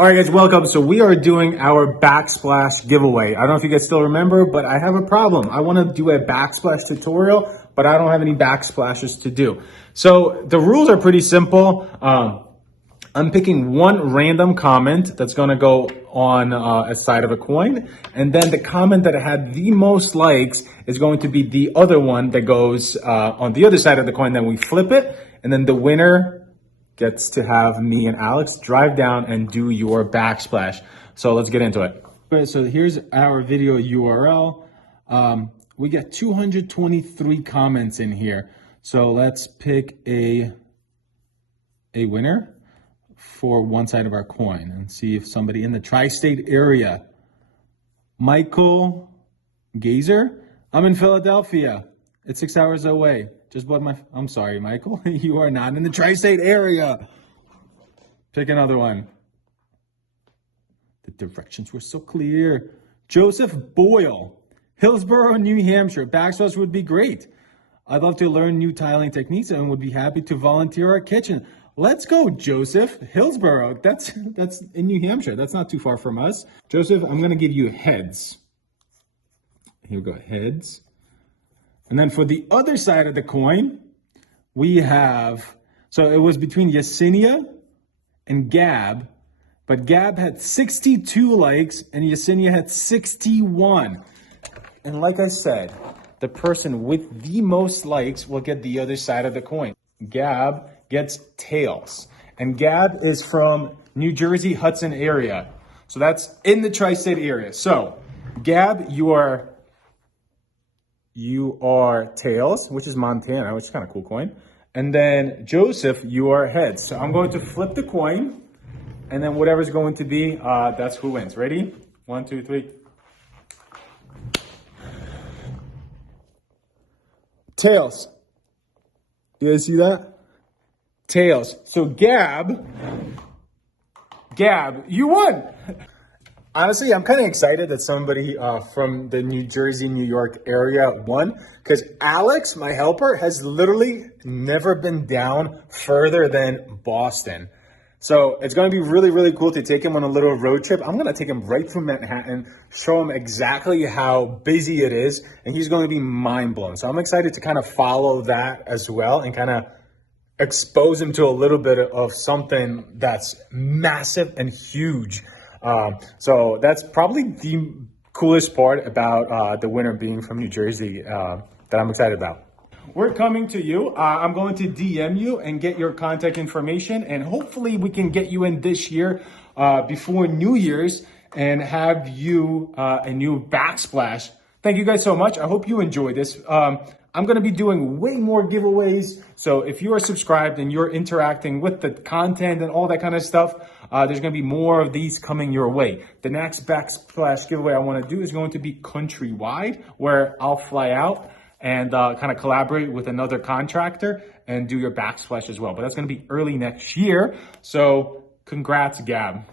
All right, guys, welcome. So we are doing our backsplash giveaway. I don't know if you guys still remember, but I have a problem. I want to do a backsplash tutorial, but I don't have any backsplashes to do. So the rules are pretty simple. I'm picking one random comment that's going to go on a side of a coin. And then the comment that had the most likes is going to be the other one that goes on the other side of the coin. Then we flip it. And then the winner gets to have me and Alex drive down and do your backsplash. So let's get into it. Okay, so here's our video URL. We got 223 comments in here. So let's pick a winner for one side of our coin and see if somebody in the tri-state area. Michael Gazer, I'm in Philadelphia. It's 6 hours away. Just bought I'm sorry, Michael. You are not in the tri-state area. Pick another one. The directions were so clear. Joseph Boyle, Hillsborough, New Hampshire. Backsplash would be great. I'd love to learn new tiling techniques and would be happy to volunteer our kitchen. Let's go, Joseph. Hillsborough, that's in New Hampshire. That's not too far from us. Joseph, I'm going to give you heads. Here we go, heads. And then for the other side of the coin, we have, so it was between Yesenia and Gab, but Gab had 62 likes and Yesenia had 61. And like I said, the person with the most likes will get the other side of the coin. Gab gets tails. And Gab is from New Jersey, Hudson area. So that's in the tri-state area. So Gab, you are tails, which is Montana, which is kind of cool coin. And then Joseph, you are heads. So I'm going to flip the coin, and then whatever's going to be, that's who wins. Ready? 1, 2, 3. Tails. You guys see that? Tails. So Gab, you won. Honestly, I'm kind of excited that somebody from the New Jersey, New York area won, because Alex, my helper, has literally never been down further than Boston. So it's going to be really, really cool to take him on a little road trip. I'm going to take him right through Manhattan, show him exactly how busy it is, and he's going to be mind blown. So I'm excited to kind of follow that as well and kind of expose him to a little bit of something that's massive and huge. So that's probably the coolest part about the winner being from New Jersey that I'm excited about. We're coming to you. I'm going to DM you and get your contact information, and hopefully we can get you in this year before New Year's and have you a new backsplash. Thank you guys so much. I hope you enjoy this. I'm going to be doing way more giveaways. So if you are subscribed and you're interacting with the content and all that kind of stuff, there's going to be more of these coming your way. The next backsplash giveaway I want to do is going to be countrywide, where I'll fly out and kind of collaborate with another contractor and do your backsplash as well. But that's going to be early next year. So congrats, Gab.